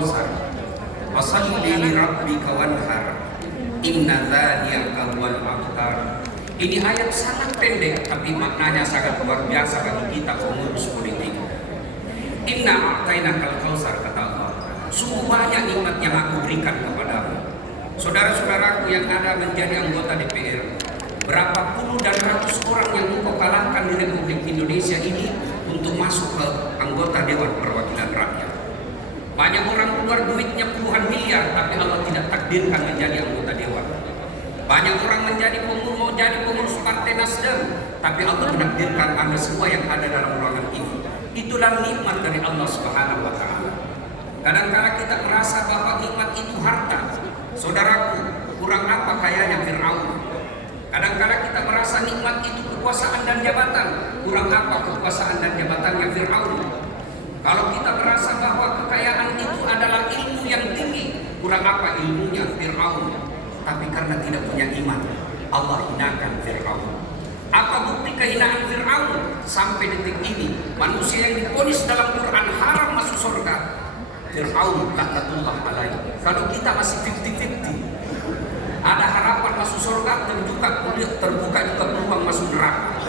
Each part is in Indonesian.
kautsar fasholli li rabbika wanhar inna dzalika wal abtar. Ini ayat sangat pendek tapi maknanya sangat luar biasa bagi kita pengurus politik. Inna a'tainakal kautsar, kata Allah, sungguh banyak nikmat yang aku berikan kepadamu. Saudara-saudaraku yang ada menjadi anggota DPR, berapa puluh dan ratus orang yang engkau kalahkan di Republik Indonesia ini untuk masuk ke anggota Dewan Perwakilan Rakyat. Banyak orang keluar duitnya puluhan miliar, tapi Allah tidak takdirkan menjadi anggota Dewan. Banyak orang mau jadi pengurus Partai Nasdem, tapi Allah menakdirkan Anda semua yang ada dalam ruangan ini. Itulah nikmat dari Allah Subhanahu wa Ta'ala. Kadang-kadang kita merasa bahwa nikmat itu harta. Saudaraku, kurang apa kayanya Fir'aun? Kadang-kadang kita merasa nikmat itu kekuasaan dan jabatan. Kurang apa kekuasaan dan jabatannya Fir'aun? Kalau kita merasa bahwa kekayaan itu adalah ilmu yang tinggi, kurang apa ilmunya Fir'aun? Tapi karena tidak punya iman, Allah hinakan Fir'aun. Apa bukti kehinaan Fir'aun? Sampai detik ini manusia yang divonis dalam Quran haram masuk surga, Fir'aun laknatullah alaihi. Kalau kita masih 50-50, ada harapan masuk surga, terbuka juga peluang masuk neraka.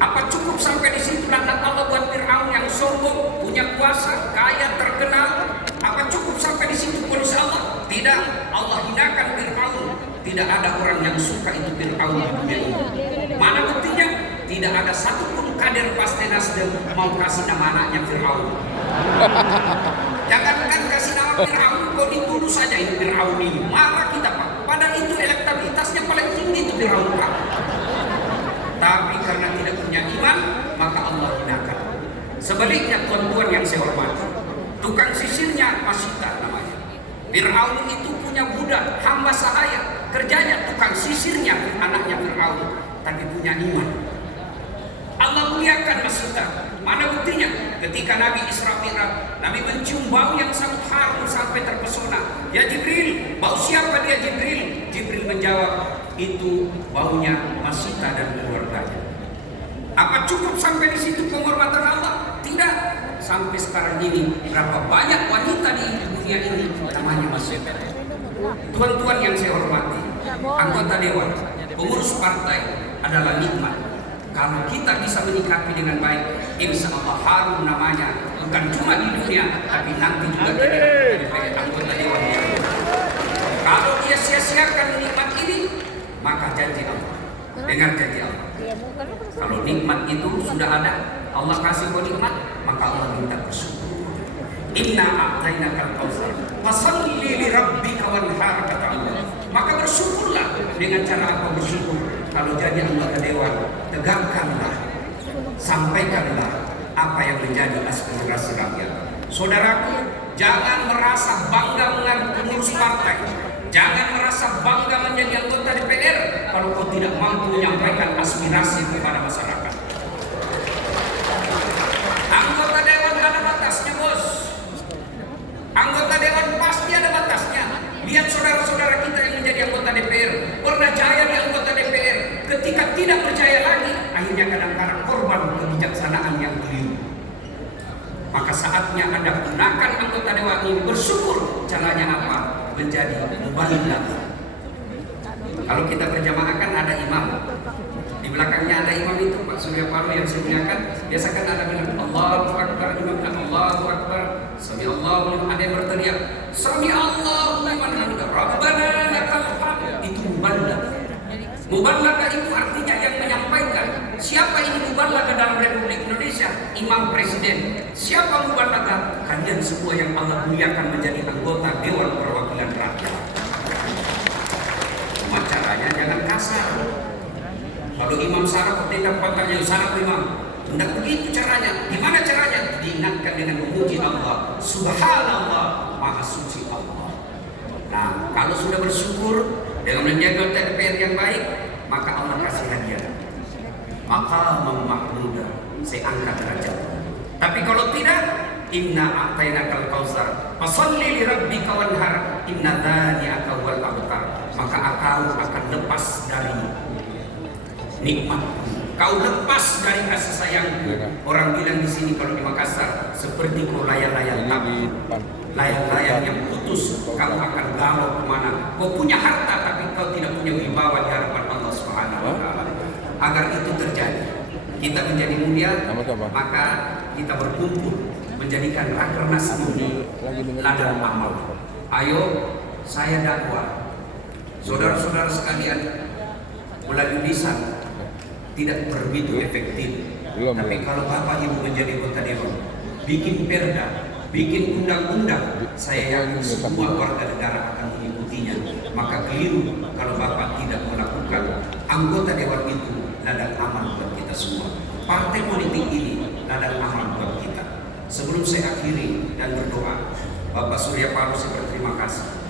Apa cukup sampai di situ laknat Allah buat Fir'aun yang sombong, punya kuasa, kaya, terkenal? Apa cukup sampai di situ vonis Allah? Tidak, Allah hinakan Fir'aun. Tidak ada orang yang suka itu Fir'aun di dunia ini. Mana buktinya? Tidak ada satupun kader Partai Nasdem mau kasih nama anaknya Fir'aun. Jangankan kasih nama Fir'aun, kok dituduh saja itu Fir'aun ini. Marah kita, Pak. Padahal itu elektabilitasnya paling tinggi itu Fir'aun, Pak. Tapi karena tidak punya iman, maka Allah hinakan. Sebaliknya tuan-tuan yang saya hormati, tukang sisirnya Masita namanya. Fir'aun itu punya budak, hamba sahaya, kerjanya tukang sisirnya anaknya Fir'aun, tapi punya iman. Allah muliakan Masita. Mana buktinya? Ketika Nabi Isra Mi'raj, Nabi mencium bau yang sangat harum sampai terpesona. Ya Jibril, bau siapa dia Jibril? Jibril menjawab, itu baunya Masita dan keluarganya. Apa cukup sampai di situ penghormatan Allah? Tidak. Sampai sekarang ini berapa banyak wanita di dunia ini namanya Masita. Tuan-tuan yang saya hormati, anggota dewan, pengurus partai adalah nikmat. Kalau kita bisa menyikapi dengan baik, insya Allah harum namanya, bukan cuma di dunia, tapi nanti juga jadi anggota dewan. Kalau dia sia-siakan nikmat ini, maka janji Allah, dengar janji Allah. Kalau nikmat itu sudah ada, Allah kasih kau nikmat, maka Allah minta bersyukur. Inna a'tainakal kautsar fasholli li rabbika wanhar, kata Allah. Maka bersyukurlah dengan cara apa bersyukur? Kalau jadi anggota dewan, tegakkanlah, sampaikanlah apa yang menjadi aspirasi rakyat. Saudaraku, jangan merasa bangga menjadi pengurus partai. Jangan merasa bangga menjadi anggota DPR kalau kau tidak mampu menyampaikan aspirasi kepada masyarakat. Anggota dewan ada batasnya, bos. Anggota dewan pasti ada batasnya. Lihat saudara-saudara kita yang menjadi anggota DPR, pernah jaya di anggota DPR, ketika tidak percaya lagi, akhirnya kadang-kadang korban kebijaksanaan yang keliru. Maka saatnya Anda gunakan anggota dewan ini, bersyukur. Caranya apa? Menjadi mubaligh. Kalau kita berjamaah kan ada imam, di belakangnya ada imam itu Pak Surya Paloh yang saya muliakan. Biasa kan ada bilang Allahu Akbar, imam bilang Allahu Akbar, sami Allahu liman, ada yang berteriak sami Allahu liman hamidah, Rabbana lakal hamd. Itu mubaligh. Mubaligh itu artinya yang menyampaikan. Siapa ini mubaligh dalam Republik Indonesia? Imam Presiden. Siapa mubaligh? Kalian semua yang Allah muliakan menjadi anggota Dewan Perwakilan Rakyat. Cuma caranya jangan kasar. Kalau imam sarap tidak patahnya sarap imam. Tidak begitu caranya. Gimana caranya? Diingatkan dengan memuji Allah. Subhanallah, maha suci Allah. Nah, kalau sudah bersyukur dengan menjaga DPR yang baik, maka Allah kasih hadiah. Maka mahmudah, saya angkat derajat. Tapi kalau tidak, inna a'tainakal kautsar fasholli li rabbika wanhar inna dzalika wal abtar. Maka engkau akan lepas dari nikmat. Kau lepas dari kasih sayangku. Orang bilang di sini kalau di Makassar seperti kau layang-layang tapi layang-layang yang putus, kamu akan galau kemana. Kau punya harta tapi kau tidak punya wibawa di hadapan Allah Subhanahu wa Ta'ala. Agar itu terjadi, kita menjadi mulia, maka kita berkumpul menjadikan rakernas ini ladang amal. Ayo, saya dakwah, saudara-saudara sekalian, melalui lisan tidak begitu efektif. Tapi kalau Bapak Ibu menjadi anggota dewan, bikin perda, bikin undang-undang, saya yakin semua warga negara akan mengikutinya. Maka keliru kalau Bapak tidak melakukan. Anggota dewan itu ladang amal buat kita semua. Partai politik ini ladang amal buat kita. Sebelum saya akhiri dan berdoa, Bapak Surya Paloh saya berterima kasih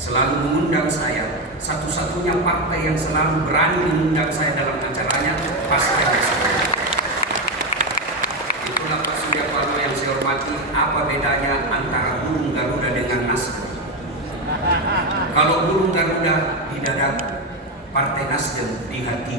selalu mengundang saya. Satu-satunya partai yang selalu berani mengundang saya dalam acaranya pasti ada saya. Itulah Pak Surya Paloh yang saya hormati. Apa bedanya antara burung Garuda dengan Nasdem? Kalau burung Garuda di dada, Partai Nasdem di hati.